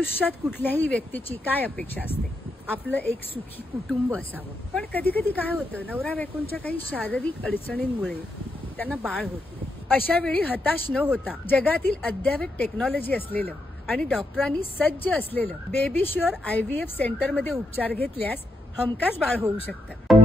आयुष्यात कुठल्याही व्यक्तीची काय अपेक्षा असते? आपलं एक सुखी कुटुंब असावं. पण कधी कधी काय होतं, नवरा बायकोंच्या काही शारीरिक अडचणींमुळे त्यांना बाळ होत नाही. अशा वेळी हताश न होता जगातील अद्ययावत टेक्नॉलॉजी असलेलं आणि डॉक्टरांनी सज्ज असलेलं बेबी शुअर IVF सेंटर मध्ये उपचार घेतल्यास हमखास बाळ होऊ शकतं.